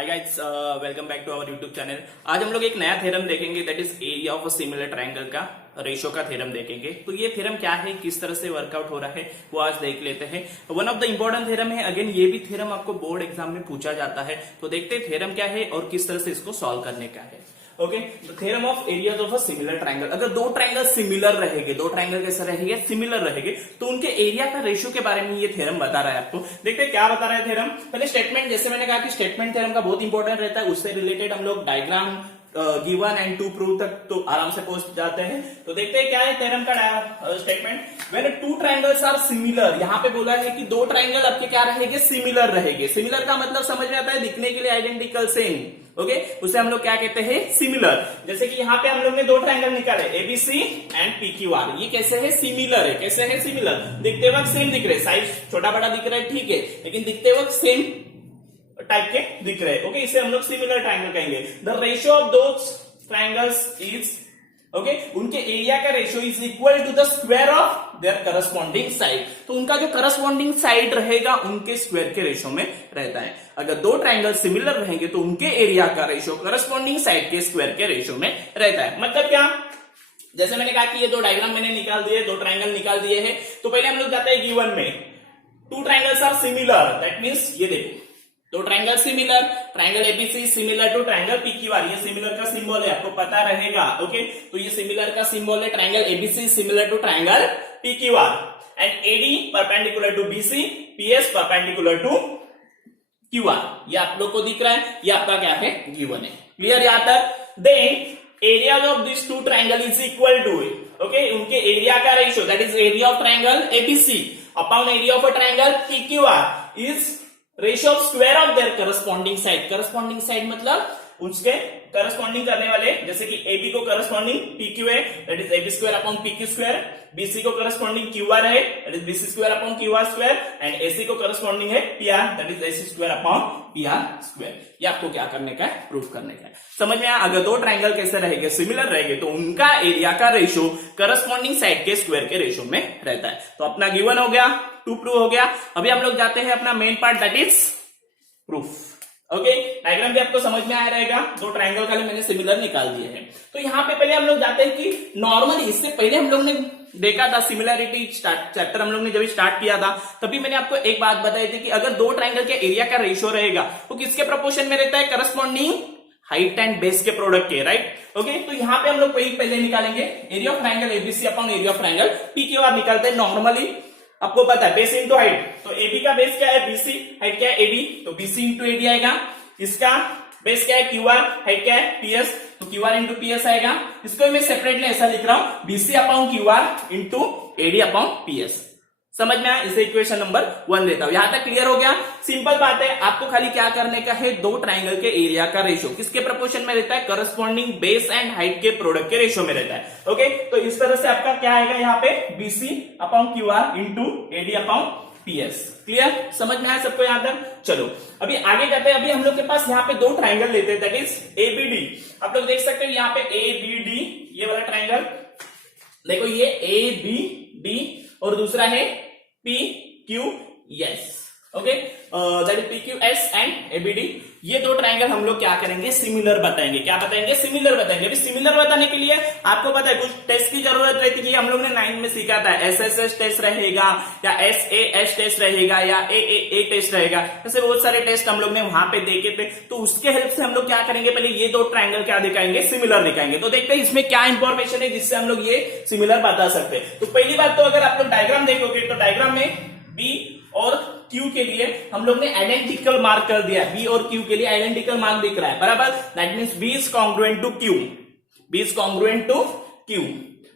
Hi guys, welcome back to our YouTube channel. आज हम लोग एक नया थ्योरम देखेंगे, that is area of a similar triangle का रेशो का थ्योरम देखेंगे। तो ये थ्योरम क्या है, किस तरह से वर्कआउट हो रहा है, वो आज देख लेते हैं। One of the important theorem है। अगेन ये भी थ्योरम आपको बोर्ड एग्जाम में पूछा जाता है, तो देखते हैं थ्योरम क्या है और किस तरह से इसको सॉल्व करने का है। Okay, theorem of areas of a similar triangle. अगर दो ट्रायंगल सिमिलर रहेंगे, दो ट्रायंगल कैसे रहेंगे, सिमिलर रहेंगे, तो उनके एरिया का रेशियो के बारे में ये थ्योरम बता रहा है आपको। देखते हैं क्या बता रहा है थ्योरम। पहले स्टेटमेंट, जैसे मैंने कहा कि स्टेटमेंट थ्योरम का बहुत इंपॉर्टेंट रहता है, उससे रिलेटेड हम लोग diagram given and to prove तक तो आराम से पहुंच जाते हैं। तो देखते हैं क्या है थ्योरम का statement. When two triangles are similar, यहाँ पे बोला है कि दो ट्रायंगल आपके क्या रहेंगे, सिमिलर रहेंगे। सिमिलर का मतलब समझ में आता है, दिखने के लिए आइडेंटिकल, सेम। ओके, उसे हम लोग क्या कहते हैं, सिमिलर। जैसे कि यहाँ पे हम लोग ने दो ट्रायंगल निकाले, एबीसी एंड पीक्यूआर। ये कैसे है, सिमिलर है। कैसे है, सिमिलर। दिखते वक्त सेम दिख रहे, साइज छोटा बड़ा दिख रहा है, ठीक है, लेकिन दिखते वक्त सेम टाइप के दिख रहे हैं। ओके, इसे हम लोग सिमिलर ट्रायंगल कहेंगे। The ratio of those triangles is, okay, उनके एरिया का ratio is equal to the square of their corresponding side. तो उनका जो करस्पॉन्डिंग साइड रहेगा उनके स्क्वायर के रेशियो में रहता है। अगर दो ट्रायंगल सिमिलर रहेंगे तो उनके एरिया का रेशियो करस्पॉन्डिंग साइड के स्क्वायर के रेशियो में रहता है। मतलब क्या, जैसे मैंने कहा कि ये दो डायग्राम मैंने निकाल दिए, दो ट्रायंगल निकाल दिए हैं। तो पहले हम लोग जाते हैं गिवन में, two triangles are similar, that means ये देखो दो triangle similar, triangle ABC similar to triangle PQR. ये सिमिलर का सिंबल है, आपको पता रहेगा। ओके, तो ये सिमिलर का सिंबल है, triangle ABC similar to triangle PQR, and AD perpendicular to BC, PS perpendicular to QR. ये आप लोग को दिख रहा है, ये आपका क्या है, गिवन है। क्लियर यहां तक। Then area of this two triangle is equal to, okay, उनके एरिया का ratio, that is area of triangle ABC upon area of a triangle PQR is ratio of square of their corresponding side. Corresponding side मतलब उसके corresponding करने वाले, जैसे कि AB को corresponding PQ है, that is AB square upon PQ square. BC को corresponding QR है, that is BC square upon QR square. And AC को करस्पॉन्डिंग है PR, that is AC square upon PR square. ये आपको क्या करने का है, प्रूफ करने का है। समझ में आया। अगर दो ट्रायंगल कैसे रहेंगे, सिमिलर रहेंगे, तो उनका एरिया का रेशियो करस्पॉन्डिंग साइड के स्क्वायर के रेशियो में रहता है। तो अपना गिवन हो गया, टू प्रूव हो गया। अभी हम लोग जाते हैं अपना main part, that is proof. Okay, diagram भी आपको समझ में आया रहेगा। दो ट्रायंगल खाली मैंने सिमिलर निकाल दिए हैं। तो यहाँ पे पहले हम लोग जाते हैं कि नॉर्मली, इससे पहले हम लोग ने देखा था सिमिलरिटी चैप्टर, हम लोग ने जब स्टार्ट किया था तभी मैंने आपको एक बात बताई थी कि अगर दो ट्रायंगल के एरिया का रेशियो रहेगा वो किसके प्रोपोर्शन में रहता है, करस्पॉन्डिंग हाइट एंड बेस के प्रोडक्ट के, राइट। ओके, तो यहाँ पे हम लोग पहले निकालेंगे area of triangle ABC upon area of triangle PQR निकालते हैं नॉर्मली। आपको पता है बेस इंटू हाइट, तो एबी का बेस क्या है, बीसी, हाइट क्या है एबी, तो बीसी इंटू एडी आएगा। इसका बेस क्या है, क्यूआर, हाइट क्या है पीएस, तो क्यूआर इंटू पीएस आएगा। इसको मैं सेपरेटली ऐसा लिख रहा हूं, BC upon QR into AD upon PS. समझ में आया, इसे इक्वेशन नंबर 1 देता हूं। यहां तक क्लियर हो गया। सिंपल बात है, आपको खाली क्या करने का है, दो ट्रायंगल के एरिया का रेशियो किसके प्रोपोर्शन में रहता है, करस्पॉन्डिंग बेस एंड हाइट के प्रोडक्ट के रेशियो में रहता है। ओके, तो इस तरह से आपका क्या आएगा, यहाँ पे BC upon QR into AD upon PS. Clear, समझ में आया सबको यहाँ तक। चलो अभी आगे जाते हैं। अभी हम लोग के पास यहाँ पे दो ट्रायंगल लेते हैं, दैट इज एबीडी। आप लोग देख सकते हो यहाँ पे एबीडी, ये वाला ट्रायंगल देखो, ये एबीडी और दूसरा है PQS। Okay, that is PQS and ABD। ये दो ट्रायंगल हम लोग क्या करेंगे, सिमिलर बताएंगे। क्या बताएंगे, सिमिलर बताएंगे। अभी सिमिलर बताने के लिए आपको पता है कुछ टेस्ट की जरूरत रहती है। हम लोग ने 9 में सीखा था, SSS टेस्ट रहेगा या SAS टेस्ट रहेगा या AAA टेस्ट रहेगा, ऐसे बहुत सारे टेस्ट हम लोग ने वहां पे देखे थे। तो उसके हेल्प से हम लोग क्या करेंगे, पहले ये दो ट्रायंगल क्या दिखाएंगे, सिमिलर दिखाएंगे। तो देखते हैं इसमें क्या इंफॉर्मेशन है जिससे हम लोग ये सिमिलर बता सकते हैं। तो पहली बात तो अगर आप लोग डायग्राम देखोगे तो डायग्राम में B और Q के लिए हम लोग ने आइडेंटिकल मार्क कर दिया। B और Q के लिए आइडेंटिकल मार्क दिख रहा है, बराबर। That means B is congruent to Q, B is congruent to Q।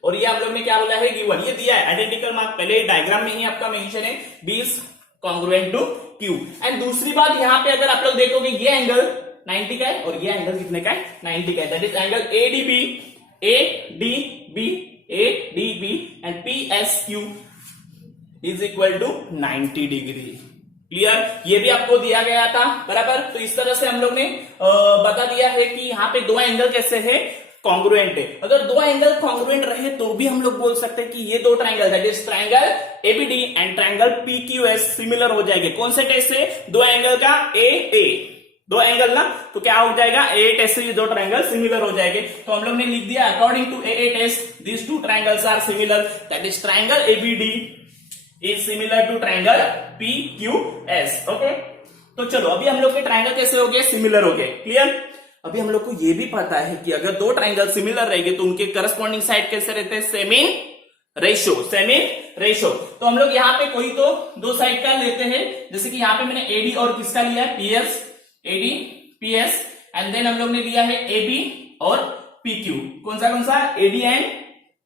और ये हम लोग ने क्या बोला है, गिवन, ये दिया है आइडेंटिकल मार्क, पहले डायग्राम में ही आपका मेंशन है, B is congruent to Q। And दूसरी बात, यहाँ पे अगर आप लोग देखोगे ये एंगल 90 का है और ये एंगल कितने का है, 90 का है। That is angle ADB and PSQ is equal to 90 degree. Clear, ये भी आपको दिया गया था, बराबर। तो इस तरह से हम लोग ने बता दिया है कि यहाँ पे दो एंगल कैसे है, कॉन्ग्रुएंट है। अगर दो एंगल कॉन्ग्रुएंट रहे तो भी हम लोग बोल सकते हैं कि ये दो triangle, that is triangle ABD and triangle PQS similar हो जाएंगे। कौन से टेस्ट से, दो एंगल का ए दो एंगल ना, तो क्या हो जाएगा, ए टेस्ट से ये दो ट्रायंगल सिमिलर हो जाएंगे। तो हम लोग ने लिख दिया according to A test this two triangles are similar, that is triangle ABD is similar to triangle PQS. Okay, तो चलो अभी हम लोग के ट्रायंगल कैसे हो गए, सिमिलर हो गए। क्लियर। अभी हम लोग को ये भी पता है कि अगर दो ट्रायंगल सिमिलर रहेंगे तो उनके करस्पॉन्डिंग साइड कैसे रहते हैं, same in ratio, same in ratio. तो हम लोग यहाँ पे कोई तो दो साइड का लेते हैं, जैसे कि यहाँ पे मैंने एडी और किसका लिया है, PS, AD PS, and then हम लोग ने लिया है एबी और पीक्यू। कौन सा, AD and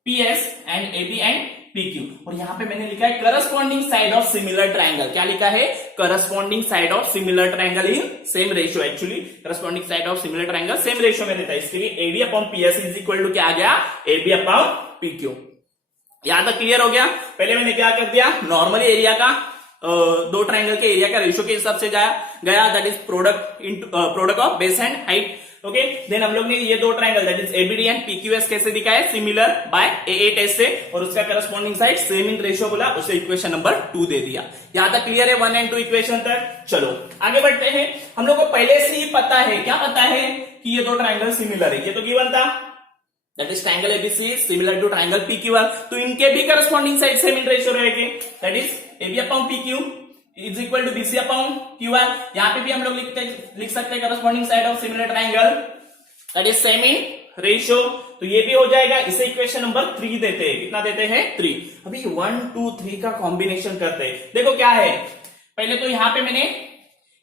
PS and AB and PQ. और यहाँ पे मैंने लिखा है corresponding side of similar triangle. क्या लिखा है, corresponding side of similar triangle in same ratio. Actually corresponding side of similar triangle same ratio में रहता है, इसके लिए AB upon PS is equal to क्या आ गया, एबी अपॉन पीक्यू। यहां तक क्लियर हो गया। पहले मैंने क्या कर दिया, नॉर्मली एरिया का दो ट्रायंगल के एरिया का रेशियो के हिसाब से गया, that is product of base and height. Okay, then हम लोग ने ये दो triangle that is ABD and PQS कैसे दिखाया, सिमिलर बाय ए टेस्ट से, और उसका corresponding side same in ratio बोला, उसे इक्वेशन नंबर 2 दे दिया। यहां तक क्लियर है, 1 एंड 2 इक्वेशन तक। चलो आगे बढ़ते हैं। हम लोग को पहले से ही पता है, क्या पता है, कि ये दो ट्रायंगल सिमिलर है, ये तो गिवन था, that is triangle ABC similar to triangle PQR. तो इनके भी corresponding side same in ratio रहेंगे, that is AB upon PQ is equal to BC upon QR. यहां पे भी हम लोग लिख सकते हैं corresponding side of similar triangle that is same in ratio. तो ये भी हो जाएगा, इसे इक्वेशन नंबर 3 देते हैं। कितना देते हैं, 3। अभी 1 2 3 का कॉम्बिनेशन करते हैं। देखो क्या है, पहले तो यहां पे मैंने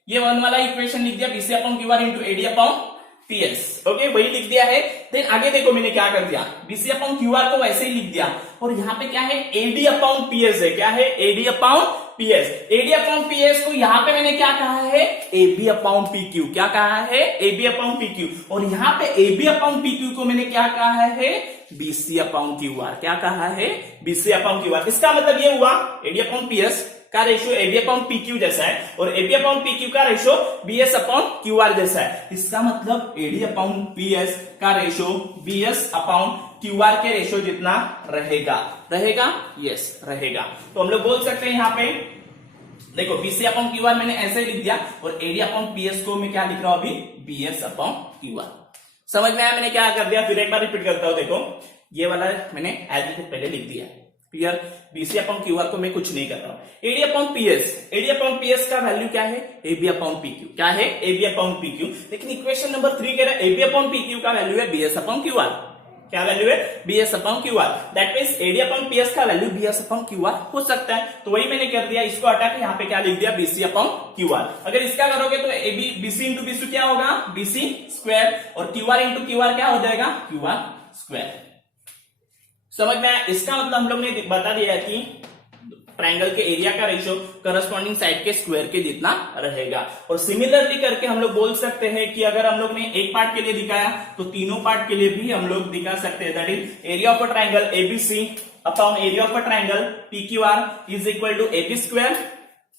ये 1 वाला इक्वेशन लिख दिया, BC upon QR into AD upon PS. Okay, वही लिख दिया है। देन आगे देखो मैंने क्या कर दिया, बीसी अपॉन क्यूआर को वैसे ही लिख दिया, और यहाँ पे क्या है, एडी अपॉन पीएस है। क्या है, AD upon PS. AD upon PS को यहाँ पे मैंने क्या कहा है, एबी अपॉन पीक्यू। क्या कहा है, एबी अपॉन पीक्यू। और यहाँ पे एबी अपॉन पीक्यू को मैंने क्या कहा है, बीसी अपॉन क्यूआर। क्या कहा है, बीसी अपॉन क्यूआर। इसका मतलब ये हुआ एडी अपॉन पीएस का रेशियो एबी अपॉन पीक्यू जैसा है, और एबी अपॉन पीक्यू का रेशियो बीएस अपॉन क्यूआर जैसा है। इसका मतलब एडी अपॉन पीएस का रेशियो बीएस अपॉन क्यूआर के रेशियो जितना रहेगा। यस रहेगा। तो हम लोग बोल सकते हैं यहाँ पे, देखो बीसी अपॉन क्यूआर मैंने ऐसे ही लिख दिया, और एडी अपॉन पीएस को मैं क्या लिख रहा हूं अभी, बीएस अपॉन क्यूआर। समझ में आया मैंने क्या कर दिया, फिर एक बार रिपीट करता हूं। देखो ये वाला मैंने एज इट इज पहले लिख दिया, क्लियर। बीसी अपॉन क्यूआर को मैं कुछ नहीं कर रहा हूं। एडी अपॉन पीएस का वैल्यू क्या है, एबी अपॉन पीक्यू। क्या है, एबी अपॉन पीक्यू। लेकिन इक्वेशन नंबर 3 कह रहा है एबी अपॉन पीक्यू का वैल्यू है बीएस अपॉन क्यूआर। क्या वैल्यू है, BS upon QR. That means AD upon PS का वैल्यू बीएस अपॉन क्यूआर हो सकता है। तो वही मैंने कर दिया, इसको हटा के यहाँ पे क्या लिख दिया, बीसी अपॉन क्यूआर। अगर इसका करोगे तो एबी बीसी इंटू बीसी क्या होगा, बीसी स्क्वायर, और क्यूआर इंटू क्यूआर क्या हो जाएगा, क्यूआर स्क्वायर। समझ में आया। इसका मतलब हम लोग ने बता दिया कि ट्रायंगल के एरिया का रेशियो करस्पॉन्डिंग साइड के स्क्वायर के जितना रहेगा। और सिमिलरली करके हम लोग बोल सकते हैं कि अगर हम लोग ने एक पार्ट के लिए दिखाया तो तीनों पार्ट के लिए भी हम लोग दिखा सकते हैं, that is area of a triangle ABC upon area of a triangle PQR is equal to AB square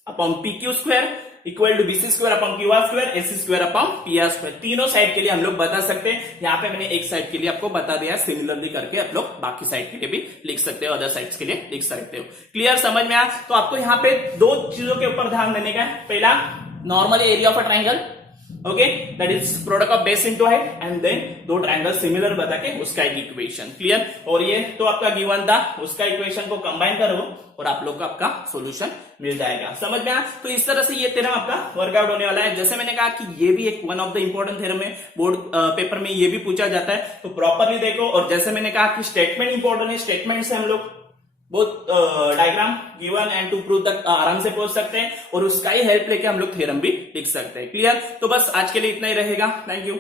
upon PQ square equal to BC square upon QR square AC square upon PR square. तीनों side के लिए हम लोग बता सकते हैं। यहाँ पे मैंने एक साइड के लिए आपको बता दिया, सिमिलरली करके आप लोग बाकी साइड के लिए भी लिख सकते हो, अदर साइड्स के लिए लिख सकते हो। क्लियर, समझ में आया। तो आपको यहाँ पे दो चीजों के ऊपर ध्यान देने का है। पहला, normal area of a triangle, okay, that is product of base into height, and then दो ट्रायंगल सिमिलर बता के उसका एक इक्वेशन। क्लियर। और ये तो आपका गिवन था, उसका इक्वेशन को कंबाइन करो और आप लोग का आपका सॉल्यूशन मिल जाएगा। समझ में आया। तो इस तरह से ये थ्योरम आपका वर्कआउट होने वाला है। जैसे मैंने कहा कि ये भी एक one of the important theorem है, बोर्ड पेपर में ये भी पूछा जाता है, तो प्रॉपरली देखो। और जैसे मैंने कहा कि स्टेटमेंट इंपॉर्टेंट है, स्टेटमेंट से हम लोग बहुत diagram given and to prove तक आराम से पहुंच सकते हैं, और उसका ही हेल्प लेके हम लोग थ्योरम भी लिख सकते हैं। क्लियर। तो बस आज के लिए इतना ही रहेगा। Thank you.